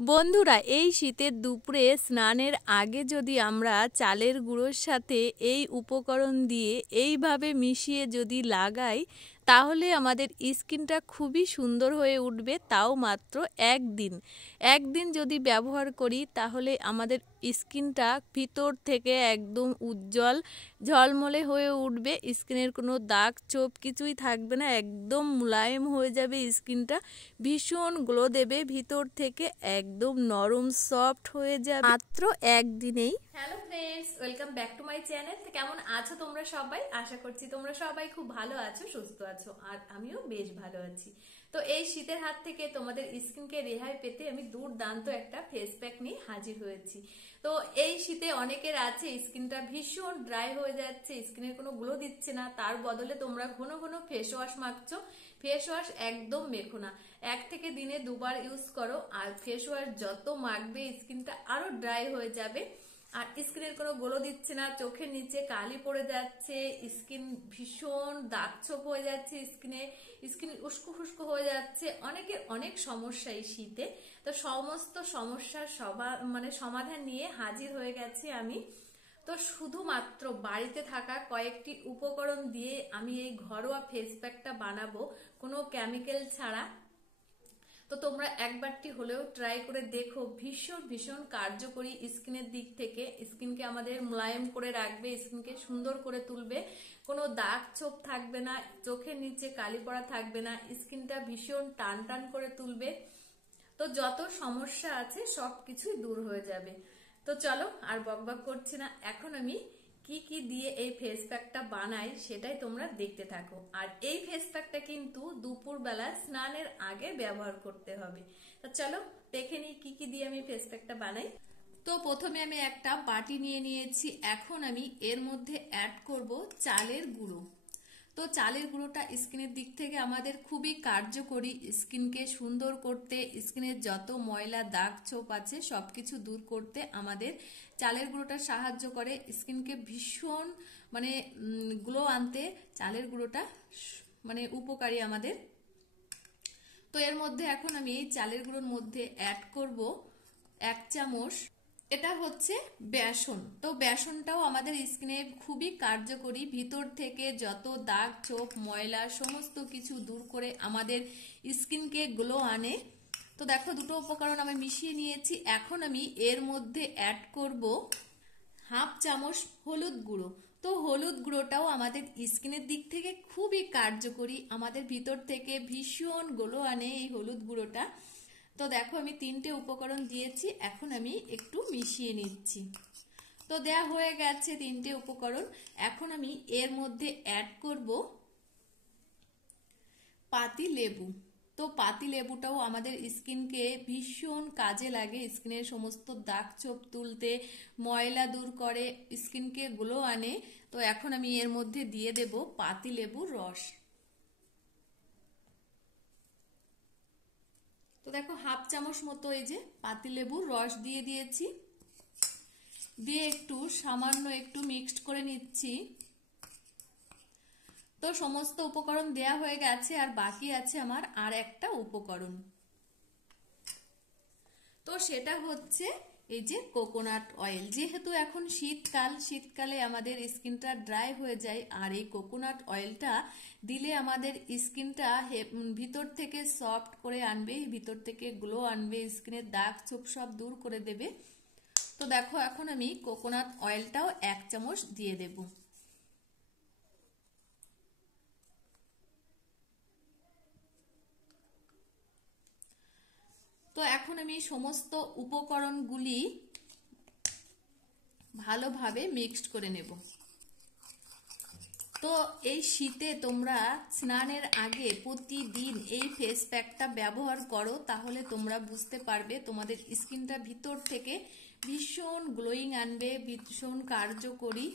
বন্ধুরা, এই শীতের দুপুরে স্নানের আগে যদি আমরা চালের গুঁড়োর সাথে এই উপকরণ দিয়ে এইভাবে মিশিয়ে যদি লাগাই, তাহলে আমাদের স্কিনটা খুবই সুন্দর হয়ে উঠবে। তাও মাত্র একদিন যদি ব্যবহার করি, তাহলে আমাদের স্কিনটা ভিতর থেকে একদম উজ্জ্বল ঝলমলে হয়ে উঠবে। স্কিনের কোনো দাগ ছোপ কিছুই থাকবে না, একদম মোলায়েম হয়ে যাবে স্কিনটা, ভীষণ গ্লো দেবে ভিতর থেকে, একদম নরম সফট হয়ে যাবে মাত্র একদিনেই। Hello friends, welcome back to my channel. কেমন আছো তোমরা সবাই? আশা করছি তোমরা সবাই খুব ভালো আছো, সুস্থ আছো, আর আমিও বেশ ভালো আছি। তো এই শীতের হাত থেকে তোমাদের স্কিনকে রেহাই পেতে আমি দুর্দান্ত একটা ফেস প্যাক নিয়ে হাজির হয়েছি। তো এই শীতে অনেকের আছে স্কিনটা ভীষণ ড্রাই হয়ে যাচ্ছে, স্কিনের কোনো গ্লো দিচ্ছে না, তার বদলে তোমরা ঘন ঘন ফেস ওয়াশ মাখছো। ফেস ওয়াশ একদম মেখো না, এক থেকে দিনে দুবার ইউজ করো। আর ফেস ওয়াশ যত মাখবে স্কিনটা আরো ড্রাই হয়ে যাবে, আর স্কিনের কোনো গ্লো দিচ্ছে না, চোখের নিচে কালি পড়ে যাচ্ছে, স্কিন ভীষণ দাগ ছোপ হয়ে যাচ্ছে, স্কিন উস্কো খুস্কো হয়ে যাচ্ছে, অনেকের অনেক সমস্যা এই শীতে। তো সমস্ত সমস্যার সমাধান নিয়ে হাজির হয়ে গেছি আমি। তো শুধুমাত্র বাড়িতে থাকা কয়েকটি উপকরণ দিয়ে আমি এই ঘরোয়া ফেস প্যাকটা বানাবো, কোনো কেমিক্যাল ছাড়া। তো তোমরা একবারটি হলেও ট্রাই করে দেখো, ভীষণ ভীষণ কার্যকরী স্কিনের দিক থেকে। স্কিনকে আমাদের মোলায়েম করে রাখবে, স্কিনকে সুন্দর করে তুলবে, কোনো দাগ ছোপ থাকবে না, চোখের নিচে কালি পড়া থাকবে না, স্কিনটা ভীষণ টান টান করে তুলবে। তো যত সমস্যা আছে সবকিছুই দূর হয়ে যাবে। তো চলো আর বকবক করছি না, এখন আমি কি কি দিয়ে এই ফেস প্যাকটা বানাই সেটাই তোমরা দেখতে থাকো। আর এই ফেস প্যাকটা কিন্তু দুপুরবেলা স্নানের আগে ব্যবহার করতে হবে। তো চলো দেখে নিই কি কি দিয়ে আমি ফেস প্যাকটা বানাই। তো প্রথমে আমি একটা বাটি নিয়ে নিয়েছি, এখন আমি এর মধ্যে অ্যাড করব চালের গুঁড়ো। তো চালের গুঁড়োটা স্কিনের দিক থেকে আমাদের খুবই কার্যকরী, স্কিনকে সুন্দর করতে, স্কিনের যত ময়লা দাগ ছোপ আছে সবকিছু দূর করতে আমাদের চালের গুঁড়োটা সাহায্য করে। স্কিনকে ভীষণ গ্লো আনতে চালের গুঁড়োটা উপকারী আমাদের। তো এর মধ্যে এখন আমি এই চালের গুঁড়োর মধ্যে অ্যাড করব 1 চামচ, এটা হচ্ছে বেসন। তো বেসনটাও আমাদের স্কিনে খুবই কার্যকরী, ভিতর থেকে যত দাগ ছোপ ময়লা সমস্ত কিছু দূর করে আমাদের স্কিনকে গ্লো আনে। তো দেখো দুটো উপকরণ আমি মিশিয়ে নিয়েছি, এখন আমি এর মধ্যে অ্যাড করব 1/2 চামচ হলুদ গুঁড়ো। তো হলুদ গুঁড়োটাও আমাদের স্কিনের দিক থেকে খুবই কার্যকরী, আমাদের ভিতর থেকে ভীষণ গ্লো আনে এই হলুদ গুঁড়োটা। তো দেখো আমি 3টে উপকরণ দিয়েছি, এখন আমি একটু মিশিয়ে নিচ্ছি। তো দেয়া হয়ে গেছে 3টে উপকরণ, এখন আমি এর মধ্যে অ্যাড করব পাতি লেবু। তো পাতি লেবুটাও আমাদের স্কিনকে ভীষণ কাজে লাগে, স্কিনের সমস্ত দাগ ছোপ তুলতে, ময়লা দূর করে, স্কিনকে গ্লো আনে। তো এখন আমি এর মধ্যে দিয়ে দেব পাতি লেবুর রস। তো দেখো 1/2 চামচ মতো এই যে পাতিলেবুর রস দিয়ে দিয়েছি, দিয়ে একটু সামান্য একটু মিক্সড করে নিচ্ছি। তো সমস্ত উপকরণ দেয়া হয়ে গেছে, আর বাকি আছে আমার আর একটা উপকরণ। তো সেটা হচ্ছে এই যে কোকোনাট অয়েল। যেহেতু এখন শীতকালে আমাদের স্কিনটা ড্রাই হয়ে যায়, আর এই কোকোনাট অয়েলটা দিলে আমাদের স্কিনটা ভিতর থেকে সফট করে আনবে, ভিতর থেকে গ্লো আনবে, স্কিনের দাগ ছোপ সব দূর করে দেবে। তো দেখো এখন আমি কোকোনাট অয়েলটাও 1 চামচ দিয়ে দেব। তো এখন আমি সমস্ত উপকরণগুলি ভালোভাবে মিক্সড করে নেব। তো এই শীতে তোমরা স্নানের আগে প্রতিদিন এই ফেস প্যাকটা ব্যবহার করো, তাহলে তোমরা বুঝতে পারবে তোমাদের স্কিনটা ভিতর থেকে ভীষণ গ্লোয়িং আনবে, ভীষণ কার্যকরী।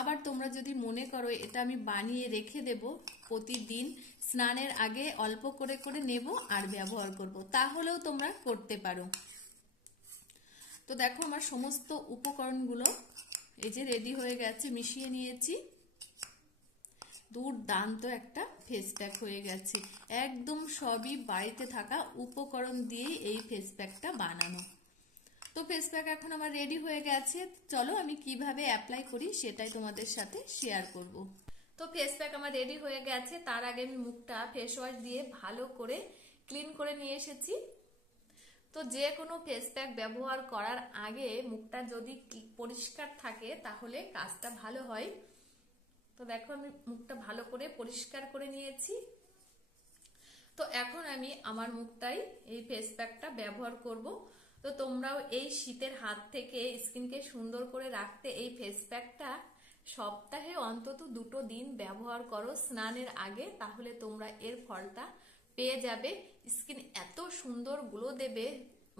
আবার তোমরা যদি মনে করো এটা আমি বানিয়ে রেখে দেব, প্রতিদিন স্নানের আগে অল্প করে করে নেব আর ব্যবহার করব, তাহলেও তোমরা করতে পারো। তো দেখো আমার সমস্ত উপকরণগুলো এই যে রেডি হয়ে গেছে, মিশিয়ে নিয়েছি, দুর্দান্ত একটা ফেস প্যাক হয়ে গেছে। একদম সবই বাড়িতে থাকা উপকরণ দিয়ে এই ফেস প্যাকটা বানানো। তো ফেস প্যাক এখন আমার রেডি হয়ে গেছে। চলো আমি কিভাবে অ্যাপ্লাই করি সেটাই তোমাদের সাথে শেয়ার করব। তো ফেস প্যাক আমার রেডি হয়ে গেছে। তার আগে আমি মুখটা ফেস ওয়াশ দিয়ে ভালো করে ক্লিন করে নিয়ে এসেছি। তো যে কোনো ফেস প্যাক ব্যবহার করার আগে মুখটা যদি পরিষ্কার থাকে তাহলে কাজটা ভালো হয়। তো দেখো আমি মুখটা ভালো করে পরিষ্কার করে নিয়েছি। তো এখন আমি আমার মুখটাই এই ফেস প্যাকটা ব্যবহার করব। তো তোমরাও এই শীতের হাত থেকে স্কিনকে সুন্দর করে রাখতে এই ফেস প্যাকটা সপ্তাহে অন্তত 2 দিন ব্যবহার করো স্নানের আগে, তাহলে তোমরা এর ফলটা পেয়ে যাবে। স্কিন এত সুন্দর গ্লো দেবে,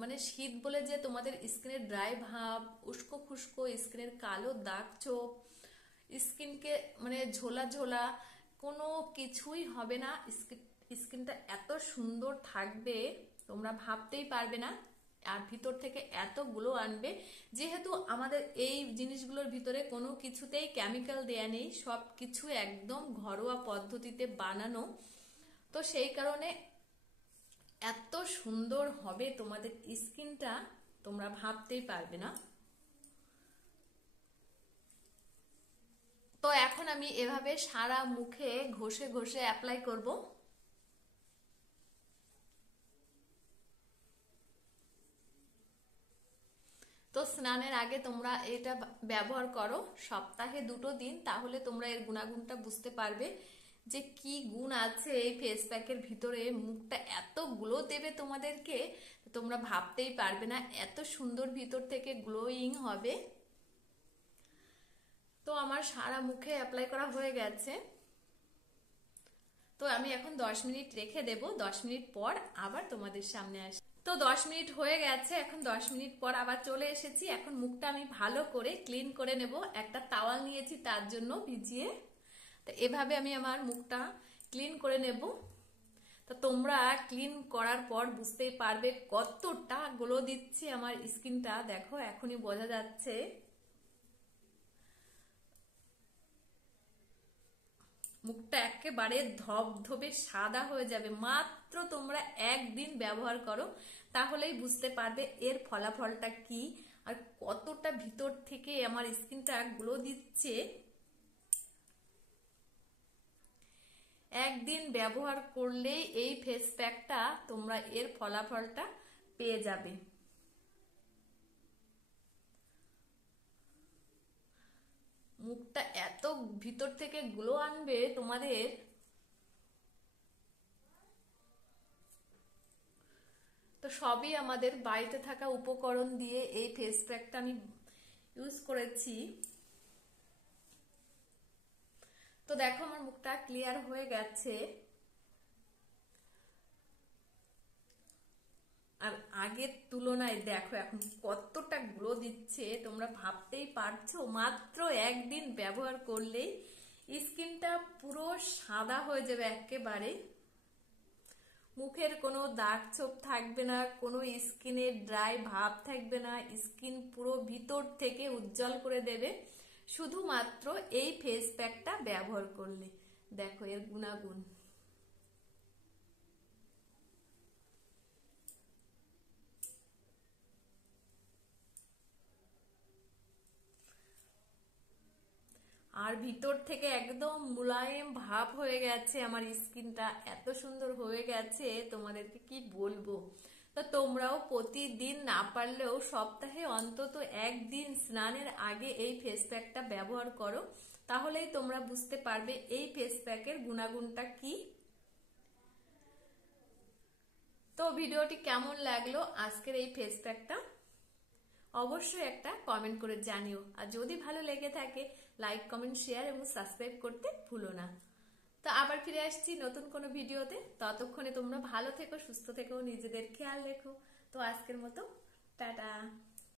মানে শীত বলে যে তোমাদের স্কিনের ড্রাই ভাব, উস্কো খুস্কো, স্কিনের কালো দাগ ছোপ, স্কিনকে মানে ঝোলা ঝোলা কোনো কিছুই হবে না। স্কিনটা এত সুন্দর থাকবে তোমরা ভাবতেই পারবে না। আর ভিতর থেকে এত গ্লো আনবে, যেহেতু আমাদের এই জিনিসগুলোর ভিতরে কোনো কিছুতেই কেমিক্যাল দেয়া নেই, সব কিছু একদম ঘরোয়া পদ্ধতিতে বানানো। তো সেই কারণে এত সুন্দর হবে তোমাদের স্কিনটা, তোমরা ভাবতেই পারবে না। তো এখন আমি এভাবে সারা মুখে ঘষে ঘষে অ্যাপ্লাই করব। তো স্নানের আগে তোমরা এটা ব্যবহার করো সপ্তাহে 2 দিন, তাহলে তোমরা এর গুণাগুণটা বুঝতে পারবে যে কি গুণ আছে এই ফেস প্যাকের ভিতরে। মুখটা এত গ্লো দেবে তোমাদেরকে, তোমরা ভাবতেই পারবে না, এত সুন্দর ভিতর থেকে গ্লোয়িং হবে। তো আমার সারা মুখে অ্যাপ্লাই করা হয়ে গেছে। তো আমি এখন 10 মিনিট রেখে দেব। 10 মিনিট পর আবার তোমাদের সামনে আসি। তো 10 মিনিট হয়ে গেছে। এখন 10 মিনিট পর আবার চলে এসেছি। এখন মুখটা আমি ভালো করে ক্লিন করে নেব। একটা তাওয়াল নিয়েছি তার জন্য ভিজিয়ে। তো এভাবে আমি আমার মুখটা ক্লিন করে নেব। তো তোমরা ক্লিন করার পর বুঝতেই পারবে কতটা গ্লো দিচ্ছে আমার স্কিনটা। দেখো এখনই বোঝা যাচ্ছে। মুখটা একেবারে ধবধবে সাদা হয়ে যাবে। মাত্র তোমরা 1 দিন ব্যবহার করো, তাহলেই বুঝতে পারবে এর ফলাফলটা কি আর কতটা ভিতর থেকে আমার স্কিনটা গ্লো দিচ্ছে। 1 দিন ব্যবহার করলেই এই ফেস প্যাকটা তোমরা এর ফলাফলটা পেয়ে যাবে। মুখটা এত ভিতর থেকে গ্লো আনবে তোমাদের। তো সবই আমাদের বাড়িতে থাকা উপকরণ দিয়ে এই ফেস প্যাকটা আমি ইউজ করেছি। তো দেখো আমার মুখটা ক্লিয়ার হয়ে গেছে। আর আগের তুলনায় দেখো এখন কতটা গ্লো দিচ্ছে, তোমরা ভাবতেই পারছো। মাত্র 1 দিন ব্যবহার করলেই স্কিনটা পুরো সাদা হয়ে যাবে একেবারে। মুখের কোনো দাগ ছোপ থাকবে না, কোনো স্কিনে ড্রাই ভাব থাকবে না, স্কিন পুরো ভিতর থেকে উজ্জ্বল করে দেবে শুধুমাত্র এই ফেস প্যাকটা ব্যবহার করলে। দেখো এর গুণাগুণ। আর ভিতর থেকে একদম মুলায়েম ভাব হয়ে গেছে আমার স্কিনটা, এত সুন্দর হয়ে গেছে তোমাদেরকে কি বলবো। তো তোমরাও প্রতিদিন না পারলেও সপ্তাহে অন্তত 1 দিন স্নানের আগে এই ফেস প্যাকটা ব্যবহার করো, তাহলেই তোমরা বুঝতে পারবে এই ফেস প্যাকের গুণাগুণটা কি। তো ভিডিওটি কেমন লাগলো আজকের এই ফেস প্যাকটা অবশ্যই একটা কমেন্ট করে জানিও। আর যদি ভালো লেগে থাকে লাইক, কমেন্ট, শেয়ার এবং সাবস্ক্রাইব করতে ভুলো না। তো আবার ফিরে আসছি নতুন কোনো ভিডিওতে। ততক্ষণে তোমরা ভালো থেকো, সুস্থ থেকো, নিজেদের খেয়াল রেখো। তো আজকের মতো টাটা।